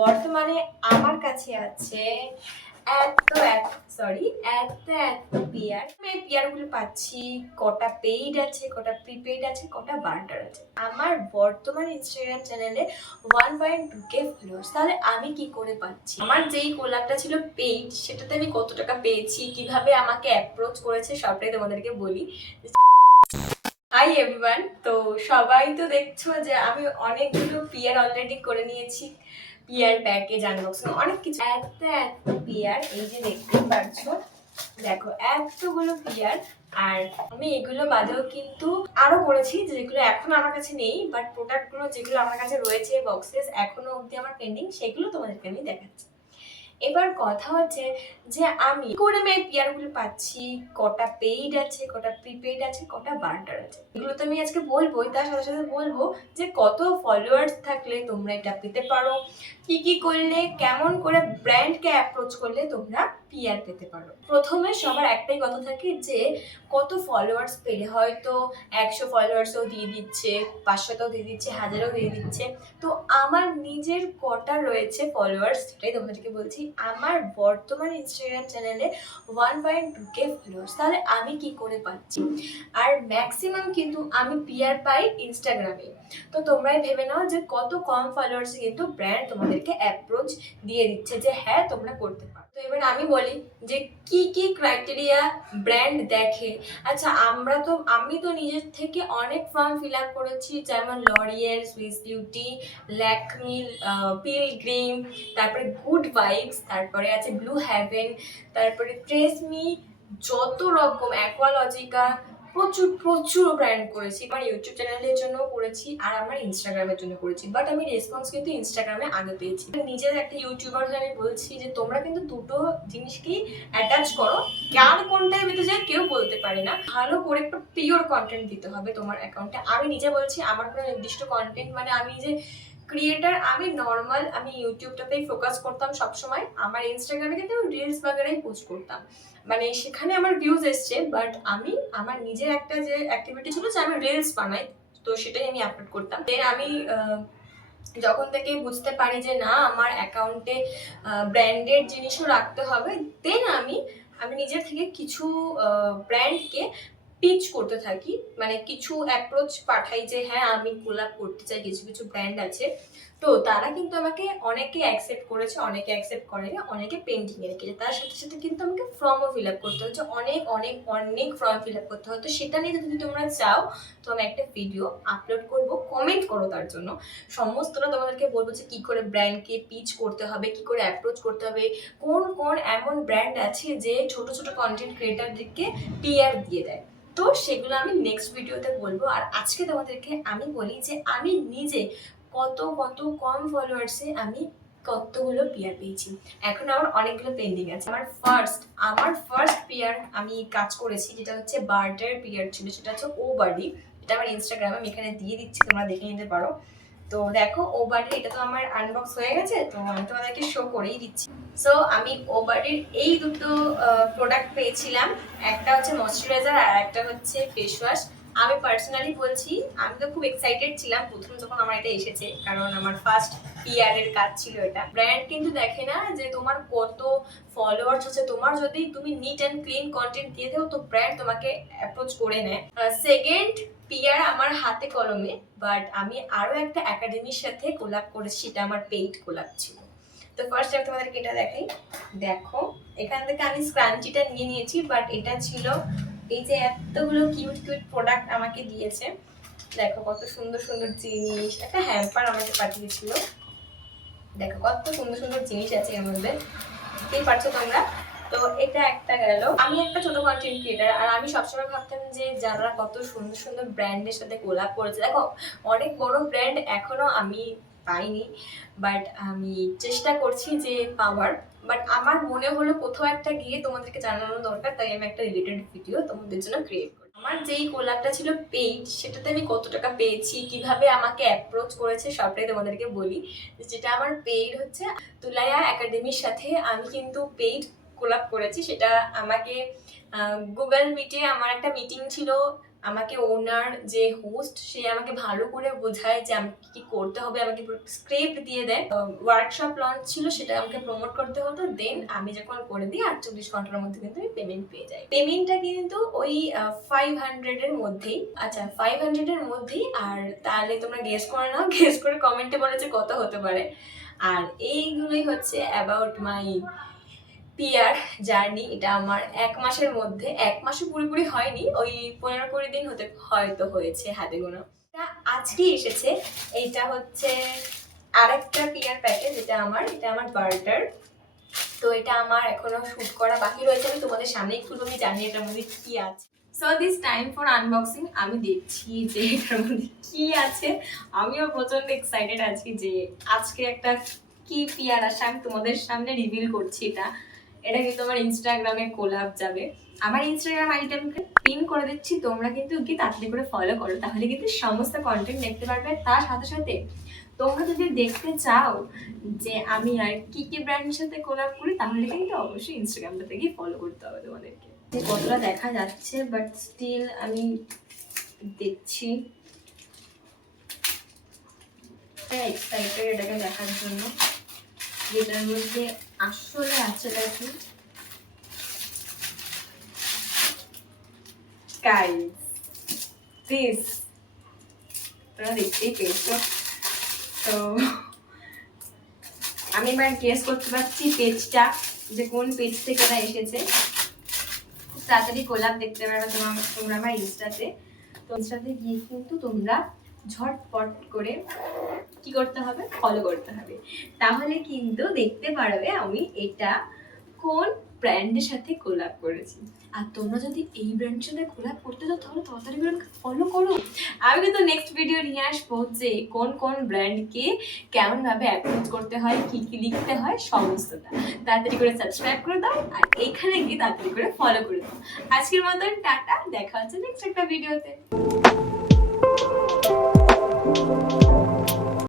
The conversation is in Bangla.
বর্তমানে আমার কাছে আছে এত পিয়ার। আমি এই পিয়ারগুলো পাচ্ছি, কটা পেইড আছে, কটা প্রিপেইড আছে, কটা বার্টার আছে। আমার বর্তমান ইনস্টাগ্রাম চ্যানেলে 1.2K ফলোয়ার্স। তাহলে আমি কি করে পাচ্ছি? আমার যেই কোলাপটা ছিল পেইড, সেটাতে আমি কত টাকা পেয়েছি, কিভাবে আমাকে অ্যাপ্রোচ করেছে, সবটাই তোমাদেরকে বলি। হাই এভরিওয়ান, তো সবাই তো দেখছো যে আমি অনেকগুলো পিয়ার অলরেডি করে নিয়েছি। পিয়ার প্যাকেজ আনবক্সিং অনেক কিছু। এত পিয়ার, এই যে দেখতে পাচ্ছো, দেখো এতগুলো পিয়ার। আর আমি এগুলো বাদেও কিন্তু আরো করেছি, যেগুলো এখন আমার কাছে নেই, বাট প্রোডাক্টগুলো যেগুলো আমার কাছে রয়েছে বক্সেস এখনো অবধি আমার পেন্ডিং, সেগুলো তোমাদেরকে আমি দেখাচ্ছি। এবার কথা হচ্ছে যে আমি করে এই পিয়ারগুলো পাচ্ছি, কটা পেইড আছে, কটা প্রিপেইড আছে, কটা বার্টার আছে, এগুলো তো আমি আজকে বলবোই। তার সাথে সাথে বলবো যে কত ফলোয়ার্স থাকলে তোমরা এটা পেতে পারো, কি কি করলে, কেমন করে ব্র্যান্ডকে অ্যাপ্রোচ করলে তোমরা পিয়ার পেতে পারো। প্রথমে সবার একটাই কথা থাকে যে কত ফলোয়ার্স পেলে, হয়তো 100 ফলোয়ার্সও দিয়ে দিচ্ছে, 500তেও দিয়ে দিচ্ছে, 1000ও দিয়ে দিচ্ছে। তো আমার নিজের কটা রয়েছে ফলোয়ার্স সেটাই তোমাদেরকে বলছি। আমার বর্তমান ইনস্টাগ্রাম চ্যানেলে 1.2K ফলোয়ার্স। তাহলে আমি কি করে পাচ্ছি? আর ম্যাক্সিমাম কিন্তু আমি পিয়ার পাই ইনস্টাগ্রামে। তো তোমরাই ভেবে নাও যে কত কম ফলোয়ার্সে কিন্তু ব্র্যান্ড তোমাদেরকে অ্যাপ্রোচ দিয়ে দিচ্ছে যে হ্যাঁ তোমরা করতে পারো। তো এবার আমি বলি যে কি কি ক্রাইটেরিয়া ব্র্যান্ড দেখে। আচ্ছা, আমি তো নিজের থেকে অনেক ফর্ম ফিল আপ করেছি, যেমন L'Oréal, Swiss beauty, Lakme, pilgrim, তারপরে গুড ভাইবস, তারপরে আছে ব্লু হেভেন, তারপরে ট্রেসমি, যত রকম, অ্যাকোয়ালজিকা, প্রচুর প্রচুর ব্র্যান্ড করেছি। আমার ইউটিউব চ্যানেলের জন্য করেছি আর আমার ইনস্টাগ্রামের জন্য করেছি, বাট আমি রেসপন্স কিন্তু ইনস্টাগ্রামে আগে পেয়েছি। নিজের একটা ইউটিউবার হয়ে আমি বলছি যে তোমরা কিন্তু দুটো জিনিসকেই অ্যাটাচ করো। কার কোনটায় পেতে যায় কেউ বলতে পারে না। ভালো করে একটা পিওর কন্টেন্ট দিতে হবে তোমার অ্যাকাউন্টে। আমি নিজে বলছি, আমার কোনো নির্দিষ্ট কন্টেন্ট মানে আমি যে ক্রিয়েটার, আমি নর্মাল, আমি ইউটিউবটাতেই ফোকাস করতাম সবসময়। আমার ইনস্টাগ্রামে কিন্তু রিলস বাগেরাই পোস্ট করতাম, মানে সেখানে আমার ভিউজ এসছে, বাট আমি আমার নিজের একটা যে অ্যাক্টিভিটি ছিল যে আমি রিলস বানাই, তো সেটাই আমি আপলোড করতাম। দেন আমি যখন থেকে বুঝতে পারি যে না, আমার অ্যাকাউন্টে ব্র্যান্ডেড জিনিসও রাখতে হবে, দেন আমি নিজের থেকে কিছু ব্র্যান্ডকে পিচ করতে থাকি, মানে কিছু অ্যাপ্রোচ পাঠাই যে হ্যাঁ আমি কোলাপ করতে চাই। কিছু কিছু ব্র্যান্ড আছে, তো তারা কিন্তু আমাকে অনেকে অ্যাকসেপ্ট করেছে, অনেকে অ্যাকসেপ্ট করেনি, অনেকে পেন্টিংয়ে রেখেছে। তার সাথে সাথে কিন্তু আমাকে ফর্মও ফিল আপ করতে হচ্ছে, অনেক অনেক অনেক ফর্ম ফিল আপ করতে হয়। তো সেটা নিয়ে যদি তোমরা চাও তো আমি একটা ভিডিও আপলোড করব, কমেন্ট করো তার জন্য। সমস্তটা তোমাদেরকে বলবো যে কি করে ব্র্যান্ডকে পিচ করতে হবে, কি করে অ্যাপ্রোচ করতে হবে, কোন কোন এমন ব্র্যান্ড আছে যে ছোট ছোট কন্টেন্ট ক্রিয়েটারদেরকে পিআর দিয়ে দেয়। তো সেগুলো আমি নেক্সট ভিডিওতে বলবো। আর আজকে তোমাদেরকে আমি বলি যে আমি নিজে কত কত কম ফলোয়ার্সে আমি কতগুলো পিয়ার পেয়েছি। এখন আমার অনেকগুলো পেন্ডিং আছে। আমার ফার্স্ট পিয়ার আমি কাজ করেছি, যেটা হচ্ছে বার্টার পিয়ার ছিল, সেটা হচ্ছে ও বাডি। এটা আমার ইনস্টাগ্রামে আমি এখানে দিয়ে দিচ্ছি, তোমরা দেখে নিতে পারো। তো দেখো ও বাডি, এটা তো আমার আনবক্স হয়ে গেছে, তো আমি তোমাদেরকে শো করেই দিচ্ছি। সো আমি ও বাডির এই দুটো প্রোডাক্ট পেয়েছিলাম, একটা হচ্ছে ময়শ্চারাইজার আর একটা হচ্ছে ফেস ওয়াশ। আমি পার্সোনালি বলছি, আমি তো খুব এক্সাইটেড ছিলাম প্রথম যখন আমার এটা এসেছে, কারণ আমার ফার্স্ট পিআর এর কাজ ছিল এটা। ব্র্যান্ড কিন্তু দেখে না যে তোমার কত ফলোয়ার্স আছে, তোমার যদি তুমি নিট অ্যান্ড ক্লিন কন্টেন্ট দিয়ে দাও তো ব্র্যান্ড তোমাকে অ্যাপ্রোচ করে নেয়। সেকেন্ড পিআর আমার হাতে কলমে, বাট আমি আরো একটা একাডেমির সাথে কোলাপ করেছি, সেটা আমার পেইড কোলাপ ছিল। তো ফার্স্ট আমি তোমাদেরকে এটা দেখাই। দেখো এখান থেকে আমি স্ক্রাঞ্চিটা নিয়ে নিয়েছি, বাট এটা ছিল এই যে এতগুলো কিউট কিউট প্রোডাক্ট আমাকে দিয়েছে। দেখো কত সুন্দর সুন্দর জিনিস, একটা হ্যাম্পার আমাকে পাঠিয়েছিল। দেখো কত সুন্দর সুন্দর জিনিস আছে এর মধ্যে, দেখতেই পাচ্ছ তোমরা। তো এটা একটা গেল। আমি একটা ছোট কন্টেন্ট ক্রিয়েটার, আর আমি সবসময় ভাবতাম যে যারা কত সুন্দর সুন্দর ব্র্যান্ডের সাথে কোলাপ করেছে, দেখো অনেক বড় ব্র্যান্ড এখনো আমি পাইনি, বাট আমি চেষ্টা করছি যে পাওয়ার। বাট আমার মনে হলো কোথাও একটা গিয়ে তোমাদেরকে জানানো দরকার, তাই আমি একটা রিলেটেড ভিডিও তোমাদের জন্য ক্রিয়েট করি। আমার যেই কোলাপটা ছিল পেইড, সেটাতে আমি কত টাকা পেয়েছি, কিভাবে আমাকে অ্যাপ্রোচ করেছে, সবটাই তোমাদেরকে বলি। যেটা আমার পেইড হচ্ছে তুলায়া একাডেমির সাথে আমি কিন্তু পেইড কোলাপ করেছি। সেটা আমাকে গুগল মিটে আমার একটা মিটিং ছিল, আমাকে ওনার যে হোস্ট সে আমাকে ভালো করে বোঝায় যে আমাকে কি করতে হবে, আমাকে স্ক্রিপ্ট দিয়ে দেয়। ওয়ার্কশপ লঞ্চ ছিল, সেটা আমাকে প্রমোট করতে হতো। দেন আমি যখন করে দিই 48 ঘন্টার মধ্যে কিন্তু আমি পেমেন্ট পেয়ে যাই। পেমেন্টটা কিন্তু ওই 500 এর মধ্যেই। আচ্ছা 500 এর মধ্যেই। আর তাহলে তোমরা গেস করে নাও, গেস করে কমেন্টে বলো যে কত হতে পারে। আর এইগুলোই হচ্ছে অ্যাবাউট মাই পিআর জার্নি। এটা আমার 1 মাসের মধ্যে, 1 মাসে পুরোপুরি হয়নি, ওই 15-20 দিন হয়তো হয়েছে হাতে গোনা। আজকে এসেছে। এইটা হচ্ছে আরেকটা পিআর প্যাকেজ। এটা আমার বার্টার। তো এটা আমার এখনো শুট করা বাকি রয়েছে, আমি তোমাদের সামনেই খুলবো, আমি জানি এটার মধ্যে কি আছে। So this time for unboxing. আমি দেখছি যে এটার মধ্যে কি আছে। আমিও প্রচন্ড এক্সাইটেড আছি যে আজকে একটা কি পিআর আসে আমি তোমাদের সামনে রিভিল করছি। এটা কিন্তু আমার ইনস্টাগ্রামে কোলাব যাবে। আমার ইনস্টাগ্রাম আইডিটা আমি পিন করে দিচ্ছি, তোমরা কিন্তু কি তাড়াতাড়ি করে ফলো করো, তাহলে কিন্তু সমস্ত কন্টেন্ট দেখতে পারবে। তার সাথে সাথে তোমরা যদি দেখতে চাও যে আমি আর কি কি ব্র্যান্ডের সাথে কোলাব করি, তাহলে কিন্তু অবশ্যই ইনস্টাগ্রামটা থেকে ফলো করতে হবে তোমাদেরকে। কতটা দেখা যাচ্ছে বাট স্টিল আমি দেখছি, এক্সাইটেড এটাকে দেখার জন্য যেটার মধ্যে আসলে আছে কি। Guys, this তোমরা দেখতেই পেয়েছো। তো আমি এবার গেস করতে পারছি পেজটা, যে কোন পেজ থেকে এটা এসেছে। খুব তাড়াতাড়ি কোলাপ দেখতে পারবে তোমরা আমার ইনস্টাতে। তো ইনস্টাতে গিয়ে কিন্তু তোমরা ঝটপট করে কি করতে হবে, ফলো করতে হবে, তাহলে কিন্তু দেখতে পারবে আমি এটা কোন ব্র্যান্ডের সাথে কোলাপ করেছি। আর তোমরা যদি এই ব্র্যান্ডের সাথে কোলাপ করতে চাও তাহলে তাড়াতাড়ি করে ফলো করো। আমি কিন্তু নেক্সট ভিডিও নিয়ে আসবো যে কোন কোন ব্র্যান্ডকে কেমন ভাবে অ্যাপ্রোচ করতে হয়, কি কি লিখতে হয়, সমস্তটা। তাড়াতাড়ি করে সাবস্ক্রাইব করে দাও আর এইখানে গিয়ে তাড়াতাড়ি করে ফলো করে দাও। আজকের মতন টাটা, দেখা হচ্ছে নেক্সট একটা ভিডিওতে।